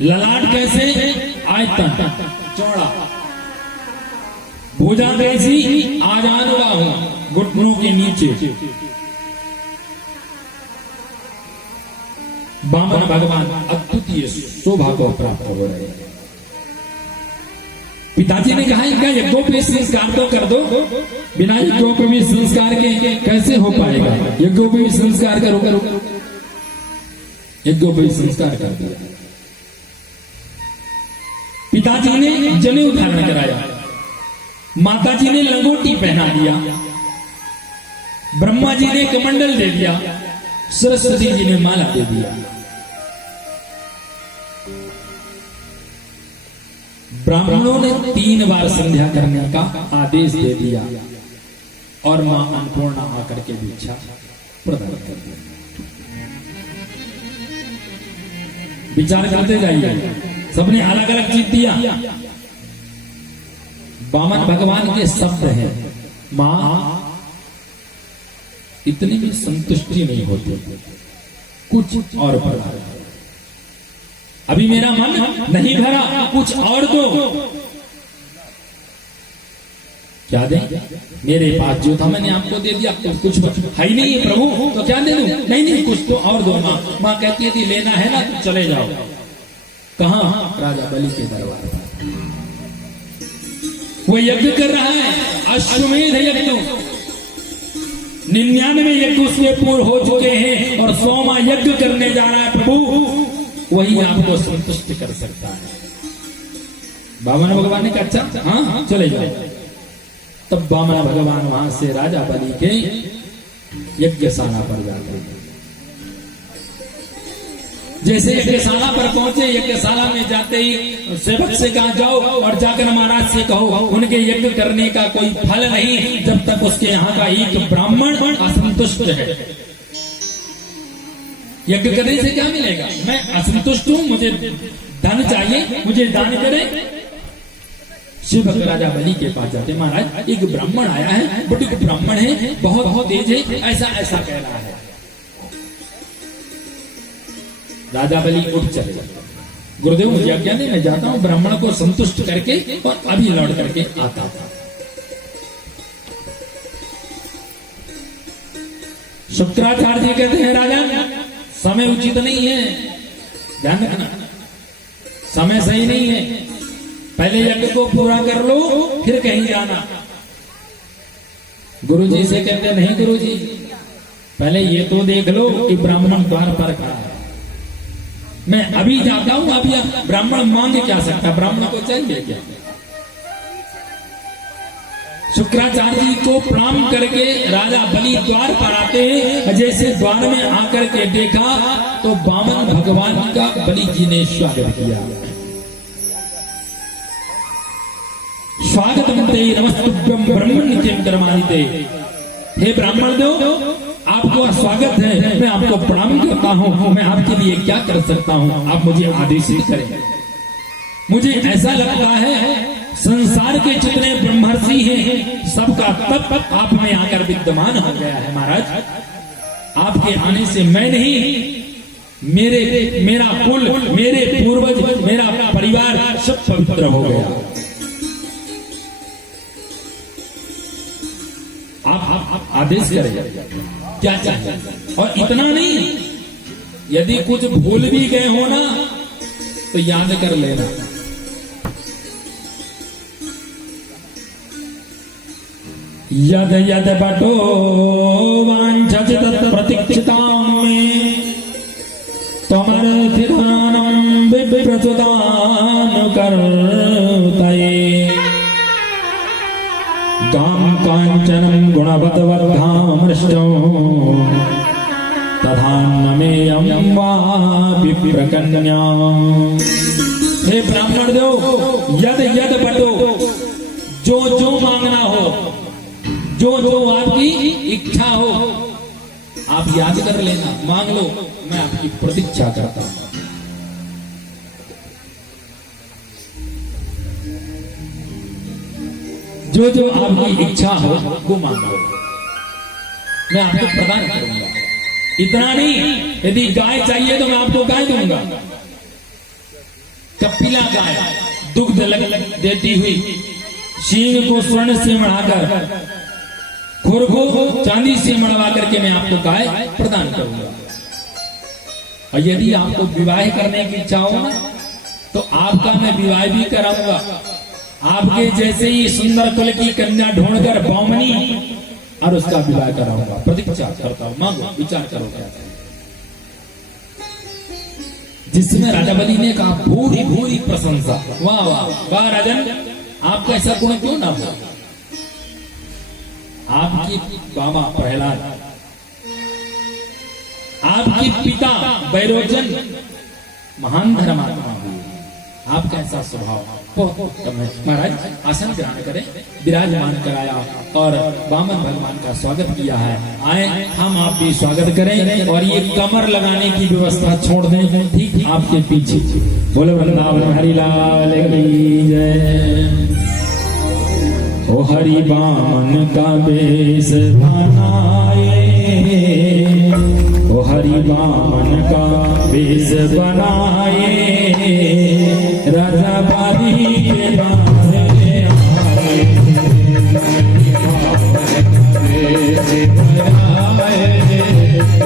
ललाट कैसे? आयतन चौड़ा, भुजा कैसी? आजान बाहु, घुटनों के नीचे। वामन भगवान अद्वितीय शोभा को प्राप्त हो रहे हैं। पिताजी ने कहा इनका यज्ञोपवीत संस्कार तो कर दो। बिना यज्ञोपवीत संस्कार के कैसे हो पाएगा? यज्ञोपवीत संस्कार करो करो। यज्ञोपवीत संस्कार कर दिया। पिताजी ने जनेऊ धारण कराया, माताजी ने लंगोटी पहना दिया, ब्रह्मा जी ने कमंडल दे दिया, सरस्वती जी ने माला दे दिया। ब्राह्मणों ने 3 बार संध्या करने का आदेश दे दिया और मां अन्नपूर्णा आकर के भिक्षा प्रदान कर दिया। विचार करते जाइए, सबने अलग अलग चीज दिया। वामन भगवान के शब्द हैं, मां इतनी भी संतुष्टि नहीं होती, कुछ और भरा, अभी मेरा मन नहीं भरा, कुछ और दो। क्या दें? मेरे पास जो था मैंने आपको दे दिया, तो कुछ है ही नहीं है प्रभु, तो क्या दे दूं? नहीं नहीं, कुछ तो और दो। माँ कहती थी लेना है ना तो चले जाओ। कहां? राजा बलि के दरबार पर। वो यज्ञ कर रहा है, अश्वमेध यज्ञ, 99 यज्ञ उसमें पूर्ण हो चुके हैं और 100वां यज्ञ करने जा रहा है। प्रभु वही आपको संतुष्ट कर सकता है। वामन भगवान ने कहा अच्छा हाँ चले जाओ। तब वामन भगवान वहां से राजा बलि के यज्ञशाला पर जाते हैं। जैसे यज्ञशाला पर पहुंचे, यज्ञशाला में जाते ही सेवक से कहा जाओ और जाकर महाराज से कहो उनके यज्ञ करने का कोई फल नहीं जब तक उसके यहाँ का एक ब्राह्मण असंतुष्ट है। यज्ञ करने से क्या मिलेगा? मैं असंतुष्ट हूं, मुझे धन चाहिए, मुझे दान करे। शिव राजा बलि के पास जाते, महाराज एक ब्राह्मण आया है, बुजुर्ग ब्राह्मण है, बहुत तेज है, ऐसा ऐसा कह रहा है। राजा बलि उठ चले, गुरुदेव मुझे आज्ञा नहीं, मैं जाता हूं ब्राह्मण को संतुष्ट करके और अभी लौट करके आता हूं। शुक्राचार्य जी कहते हैं राजा समय उचित नहीं है, ध्यान रखना, समय सही नहीं है, पहले यज्ञ को पूरा कर लो फिर कहीं जाना। गुरुजी से कहते नहीं गुरुजी पहले ये तो देख लो कि ब्राह्मण द्वार पर खड़ा है, मैं अभी जाता हूं। अभी ब्राह्मण मांग क्या सकता, ब्राह्मण को चाहिए क्या? शुक्राचार्य जी को प्रणाम करके राजा बलि द्वार पर आते हैं। जैसे द्वार में आकर के देखा तो वामन भगवान का बलि जी ने स्वागत किया। स्वागतम ते नमस्तुभ्यं ब्रह्मण्यं कर्माणि। हे ब्राह्मण देव आपको स्वागत है, मैं आपको प्रणाम करता हूँ, मैं आपके लिए क्या कर सकता हूँ, आप मुझे आदेशित करें। मुझे ऐसा लगता है संसार के जितने ब्रह्मर्षि हैं सबका तप आप में आकर विद्यमान हो गया है। महाराज आपके आने से मैं नहीं, मेरा कुल, मेरे पूर्वज, मेरा परिवार सब पवित्र हो गया। आप आदेश करें क्या चाहिए। और इतना नहीं, यदि कुछ भूल भी गए हो ना तो याद कर लेना। यद यद बटो वांछति तत् प्रतीक्षितां मे त्वमर्थिधानं विप्रचुतानुकर्तये गां कांचनं गुणवद्वर्धामृष्टौ तथान्नमेयं वा विप्रकन्या। हे ब्राह्मण देव यद यद बटो, जो जो मांगना हो, जो जो आपकी इच्छा हो आप याद कर लेना, मांग लो, मैं आपकी प्रतीक्षा करता हूं। जो जो आपकी इच्छा हो वो मांगो, मैं आपको प्रदान करूंगा। इतना नहीं, यदि गाय चाहिए तो मैं आपको गाय दूंगा, कपिला गाय दुग्ध देती हुई, सींग को स्वर्ण से मढ़ाकर, खुर को चांदी से मढ़वा करके मैं आपको गाय प्रदान करूंगा। और यदि आपको विवाह करने की इच्छा हो ना, तो आपका मैं विवाह भी कराऊंगा। आपके जैसे ही सुंदर कुल की कन्या ढूंढकर बामनी और उसका विवाह कराऊंगा। प्रतीक्षा करता हूं, मांगो, विचार करो क्या। जिसमें राजा बलि ने कहा भूरी भूरी प्रशंसा, वाह वाह वाह राजन, आपका ऐसा गुण क्यों ना हो। आपकी बाबा प्रहलाद, आपके पिता बैरोजन महान धर्मात्मा हुए, आपका ऐसा स्वभाव बहुत उत्तम है। महाराज आसन ग्रहण करें, विराजमान कराया और वामन भगवान का स्वागत किया है। आए हम आप भी स्वागत करें और ये कमर लगाने की व्यवस्था छोड़ दें ठीक आपके पीछे। बोलो वृंदावन हरि लाल की जय। ओ हरि वामन का वेश बनाए, ओ हरि वामन का वेश बनाए, राजा बाली के द्वारे आए,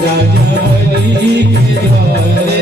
राजा बाली के द्वारे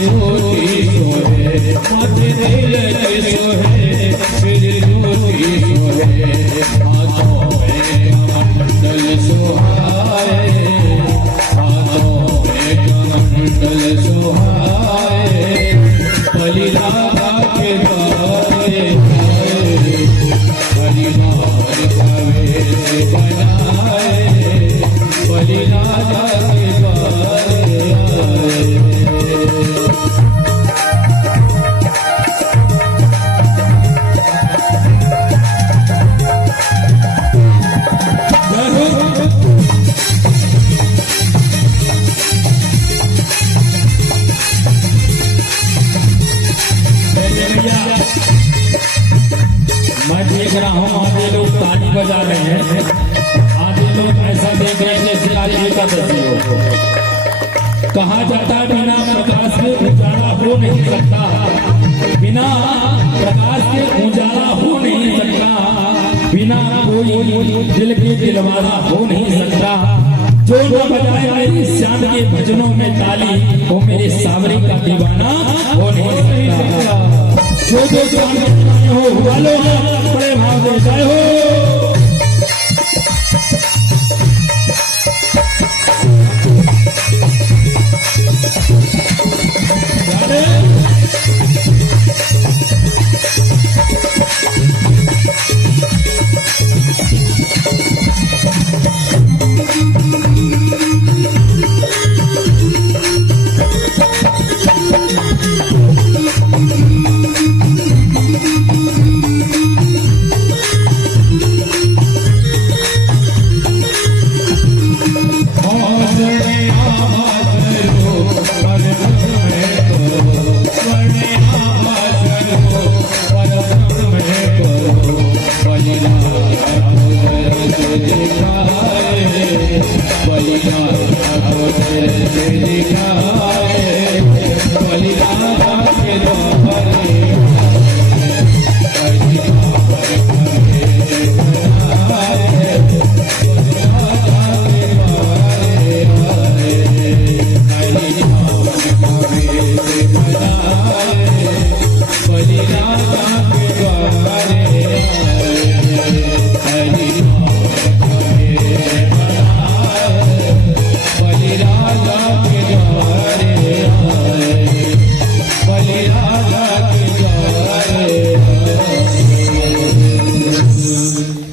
ज्योति सोहे माथे दिल के सोहे फिर ज्योति सोहे हाथों में कमंडल सुहाए हाथों में कमंडल सुहाए बलिराधा के द्वारे हरिनाम कवे बनाए बलिराधा के द्वारे मैं देख रहा हूँ आधे लोग ताली बजा रहे हैं, आधे लोग ऐसा देख रहे हैं जैसे आज एकादशी हो। कहा जाता है बिना प्रकाश के उजाला हो नहीं सकता, बिना प्रकाश के उजाला हो नहीं सकता, बिना कोई दिल के दिलवाला हो नहीं सकता। जो न बजाए मेरी श्याम के भजनों में ताली, वो मेरे सावरे का दीवाना हो नहीं सकता। जो हो वालो बड़े भाव दे जय हो।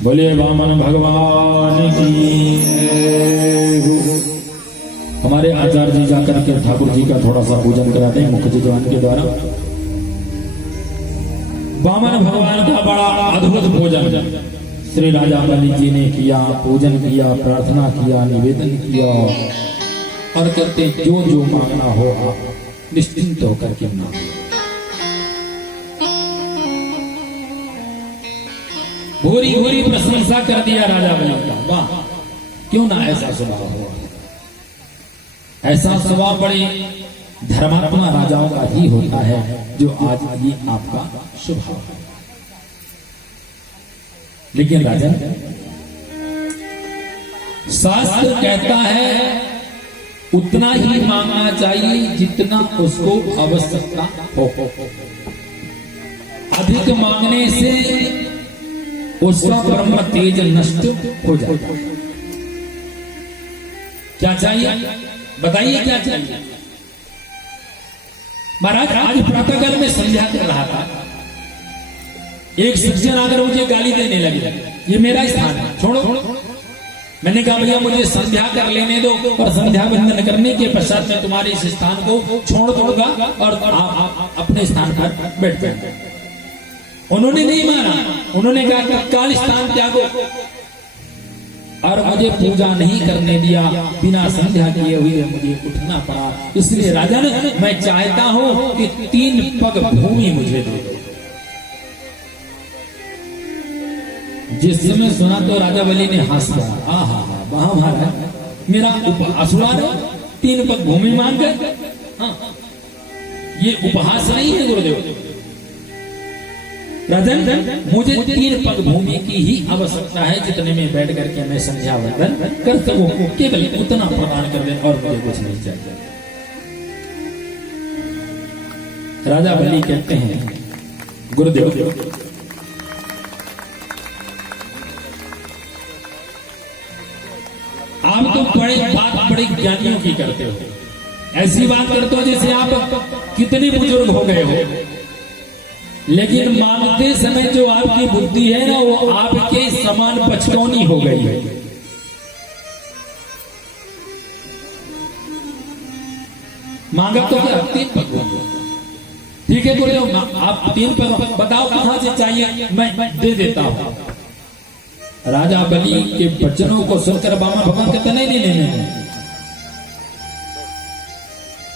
बोलिए वामन भगवान की। हमारे आचार्य जी जाकर के ठाकुर जी का थोड़ा सा पूजन कराते हैं मुख्य जवान के द्वारा। वामन भगवान का बड़ा अद्भुत भोजन श्री राजा बलि जी ने किया, पूजन किया, प्रार्थना किया, निवेदन किया और कहते जो जो मांगना हो आप निश्चिंत होकर के मांगो। भूरी भूरी प्रशंसा कर दिया राजा बलि का। वाह, क्यों ना ऐसा स्वभाव हो। ऐसा स्वभाव बड़े धर्मात्मा राजाओं का ही होता है, जो आज ये आपका स्वभाव है। लेकिन राजा, शास्त्र कहता है उतना ही मांगना चाहिए जितना उसको आवश्यकता हो। अधिक मांगने से उसका ब्रह्म तेज नष्ट हो जाता है। क्या चाहिए बताइए, क्या चाहिए? महाराज, आज प्रातःकाल में संध्या कर रहा था, एक सज्जन आकर मुझे गाली देने लगे, ये मेरा स्थान है, छोड़ो। मैंने कहा भैया मुझे संध्या कर लेने दो, और संध्या बंदन करने के पश्चात मैं तुम्हारे इस स्थान को छोड़ दूंगा और आप अपने स्थान पर बैठ जाए। उन्होंने नहीं माना, उन्होंने कहा तत्काल स्थान त्यागो, और मुझे पूजा नहीं करने दिया। बिना संध्या किए हुए मुझे उठना पड़ा। इसलिए राजा ने, मैं चाहता हूं कि 3 पग भूमि मुझे दे दो। जिस समय सुना तो राजा बलि ने हंस कहा, आहा वहां महाराज मेरा उपहास हुआ है, 3 पग भूमि मांग कर। हाँ, ये उपहास नहीं है गुरुदेव। राजन, मुझे 3 पग भूमि की ही आवश्यकता है, जितने में बैठ करके मैं संध्या वंदन कर सकूं। केवल उतना प्रदान कर दे और मुझे कुछ नहीं चाहिए। राजा बलि कहते हैं गुरुदेव, आप तो बड़े ज्ञानियों की करते हो, ऐसी बात करते हो जैसे आप कितने बुजुर्ग हो गए हो, लेकिन मांगते समय जो आपकी बुद्धि है ना वो आपके समान बचकानी हो गई है। मांगा तो क्या 3 पग होंगे, ठीक है गुरुदेव, आप 3 पग बताओ कहां से चाहिए, मैं दे देता हूं। राजा बलि के वचनों को सुनकर बामा भगवान कहते नहीं,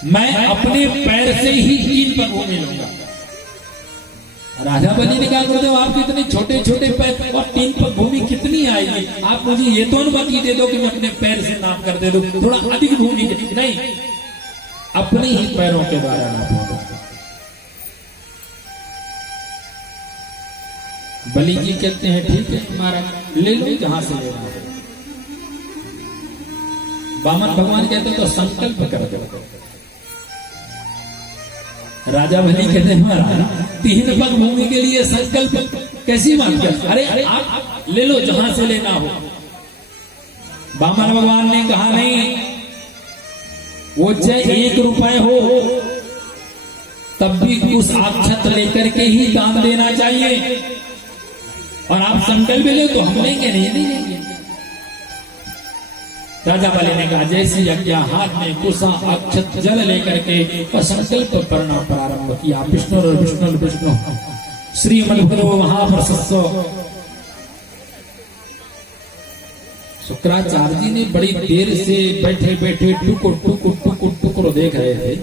मैं अपने पैर से ही 3 पग भूमि लूंगा। राजा बलि ने कहा गुरुदेव आप इतने छोटे छोटे पैर और 3 पग भूमि कितनी आएगी, आप मुझे ये तो अनुमति दे दो कि मैं अपने पैर से नाप कर दे दो, थोड़ा अधिक भूमि नहीं, अपने ही पैरों के द्वारा नापूंगा। बलि जी कहते हैं ठीक है महाराज ले लो जहां से लेना हो। वामन भगवान कहते तो संकल्प कर दो। राजा बलि कहते हैं महाराज 3 पग भूमि के लिए संकल्प कैसी बात कर, अरे आप ले लो जहां से लेना हो। वामन भगवान ने कहा नहीं, वो चाहे 1 रुपए हो तब भी उस अक्षत लेकर के ही दान देना चाहिए, और आप संकल्प ले तो हम लेंगे नहीं लेंगे। राजा बलि ने कहा जैसे यज्ञ हाथ में कुशा अक्षत जल लेकर के और संकल्प करना प्रारंभ किया। विष्णु श्रीमद्भगवो महाप्रशस्व। शुक्राचार्य जी ने बड़ी देर से बैठे बैठे टुकुर देख रहे थे,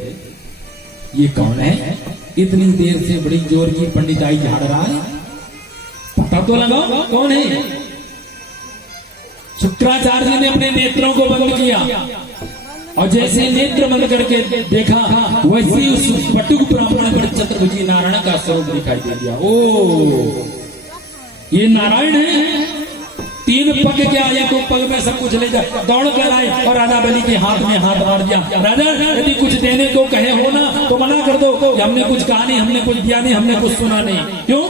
ये कौन है इतनी देर से बड़ी जोर की पंडिताई झाड़ रहा है, पता तो लगाओ कौन है। शुक्राचार्य जी ने अपने नेत्रों को बंद किया और जैसे नेत्र बंद करके देखा वैसे उस बटुक ब्राह्मण पर चतुर्भुजी नारायण का स्वरूप दिखाई दे दिया। ओ ये नारायण है, 3 पग क्या, एक पग में सब कुछ ले जा। दौड़ कर आए और राजा बलि के हाथ में हाथ मार दिया। राजा यदि कुछ देने को कहे हो ना तो मना कर दो, हमने कुछ कहा नहीं, हमने कुछ दिया नहीं, हमने कुछ सुना नहीं। क्यों?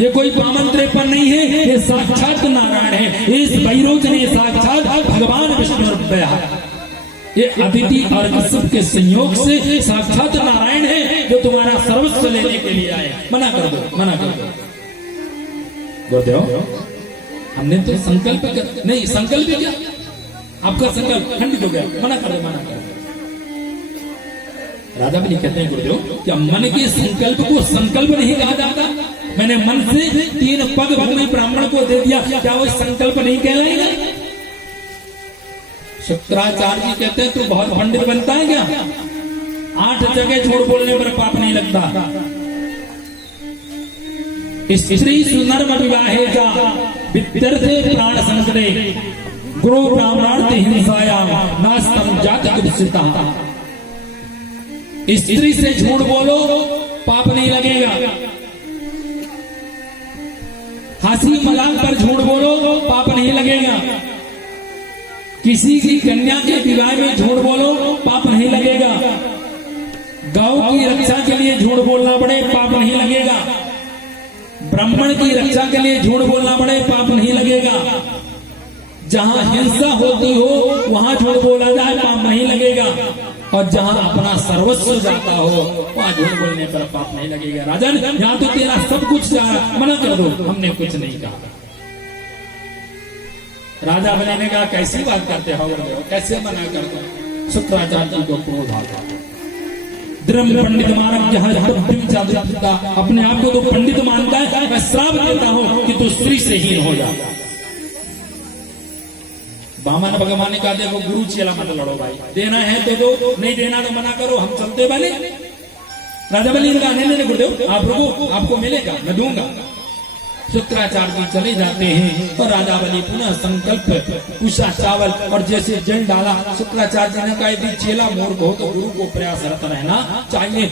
ये कोई पामंत्रेपन नहीं है, ये साक्षात नारायण है। इस भैरोज ने साक्षात भगवान विष्णु रूपया, ये अदिति और कश्यप के संयोग से साक्षात नारायण है जो तुम्हारा सर्वस्व लेने के लिए आए। मना कर दो, मना कर दो। गुरुदेव हमने तो संकल्प कर, नहीं संकल्प किया, आपका संकल्प खंडित हो गया, मना कर दो, मना कर दो। राजा बलि कहते हैं गुरुदेव क्या मन के संकल्प को संकल्प नहीं कहा जाता? मैंने मन से 3 पग भूमि ब्राह्मण को दे दिया, क्या वो संकल्प नहीं कहलाएगा? शुक्राचार्य जी कहते हैं तू बहुत पंडित बनता है क्या? 8 जगह झूठ बोलने पर पाप नहीं लगता। स्त्री सुनर्म विवाहे जा विद्यर्थे प्राण संकटे गुरु ब्राह्मणार्थ हिंसायाम नास्तम जात कुत्सिता। स्त्री से झूठ बोलो पाप नहीं लगेगा, हंसी मजाक पर झूठ बोलो पाप नहीं लगेगा, किसी की कन्या के विवाह में झूठ बोलो पाप नहीं लगेगा, गौ की रक्षा के लिए झूठ बोलना पड़े पाप नहीं लगेगा, ब्राह्मण की रक्षा के लिए झूठ बोलना पड़े पाप नहीं लगेगा, जहां हिंसा होती हो वहां झूठ बोला जाए पाप नहीं लगेगा, और जहां अपना सर्वस्व जाता हो वहां झूठ बोलने पर पाप नहीं लगेगा। राजन यहाँ तो तेरा सब कुछ जा रहा, मना कर दो, हमने कुछ नहीं कहा। राजा बलि ने कहा कैसी बात करते हो, कैसे मना कर दो? शुक्राचार्य जी को क्रोध आ गया। द्रव्य पंडित मानव जहां अपने आप को तो पंडित मानता है, मैं श्राप देता हूं कि तू स्त्री से हीन हो जा। वामन भगवान ने कहा देखो गुरु चेला मत लड़ो भाई, देना है तो दो, नहीं देना तो मना करो, हम चलते वाले। राजा बलि ने कहा नहीं गुरुदेव आप रुको, आपको मिलेगा, मैं दूंगा। शुक्राचार्य जी चले जाते हैं और राजा बलि पुनः संकल्प कुशा चावल और जैसे जल डाला। शुक्राचार्य जी ने कहा यदि चेला मूर्ख हो तो गुरु को प्रयासरत रहना चाहिए।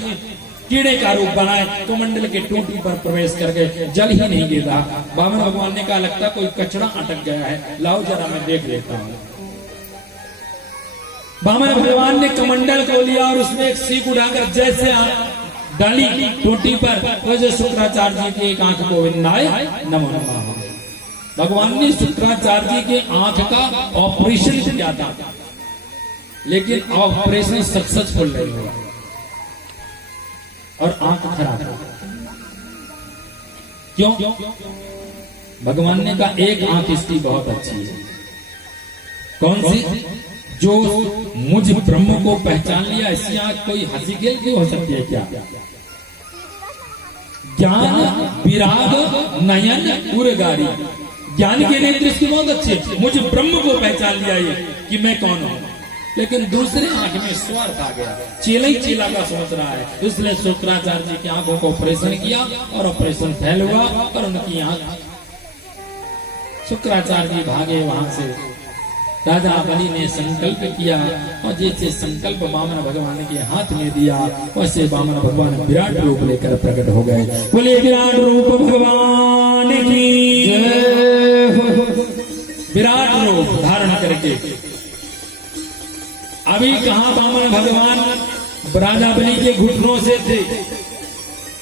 कीड़े का रूप बनाए तो मंडल के टूटी पर प्रवेश करके जल ही नहीं गिर रहा। वामन भगवान ने कहा लगता कोई कचरा अटक गया है, लाओ जरा मैं देख लेता हूँ। वामन भगवान ने कमंडल को लिया और उसमें एक सीख उड़ाकर जैसे डाली टोटी पर, वैसे शुक्राचार्य जी की एक आंख को विंदाए नमो नमः हो गई। भगवान ने शुक्राचार्य जी के आंख का ऑपरेशन किया था, लेकिन ऑपरेशन सक्सेसफुल नहीं हुआ और आंख खराब हो गई। क्यों? भगवान ने कहा एक आंख इसकी बहुत अच्छी है। कौन सी? जो मुझ ब्रह्म को पहचान लिया, ऐसी आंख कोई हंसी खेल की हो सकती है क्या? ज्ञान विराग नयन उर्गारी, ज्ञान के नेत्र इसके बहुत अच्छे, मुझ ब्रह्म को पहचान लिया ये कि मैं कौन हूं। लेकिन दूसरे आंख में स्वार्थ आ गया, चेला ही चेला का सोच रहा है, इसलिए शुक्राचार्य जी की आंखों को ऑपरेशन किया और ऑपरेशन फेल हुआ और उनकी आंख, शुक्राचार्य जी भागे वहां से। राजा बलि ने संकल्प किया और जैसे संकल्प वामन भगवान के हाथ में दिया, वैसे वामन भगवान विराट रूप लेकर प्रकट हो गए। बोले विराट रूप भगवान की जय। विराट रूप धारण करके अभी कहा वामन भगवान राजा बलि के घुटनों से थे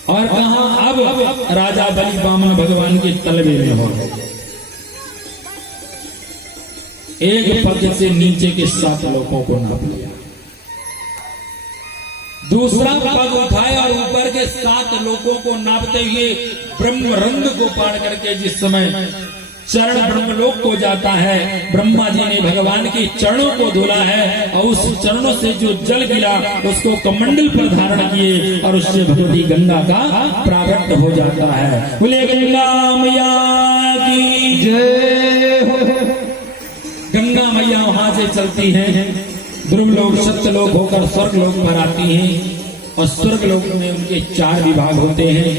और कहा अब राजा बलि वामन भगवान के तलवे में हो गए। एक पग से नीचे के 7 लोगों को नाप लिया, दूसरा पग उठाया और ऊपर के 7 लोगों को नापते हुए ब्रह्म रंग को पार करके जिस समय चरण ब्रह्मलोक को जाता है, ब्रह्मा जी ने भगवान के चरणों को धोला है और उस चरणों से जो जल गिरा उसको कमंडल पर धारण किए और उससे भगवती गंगा का प्रारब्ध हो जाता है। बोले गंगा मैया की जय हो। गंगा मैया वहां से चलती हैं, ध्रुव लोक सत्य लोक होकर स्वर्ग लोक पर आती हैं और स्वर्ग लोक में उनके 4 विभाग होते हैं,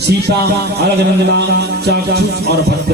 सीता, अलगनंदना, चाक्षुष और भद्र।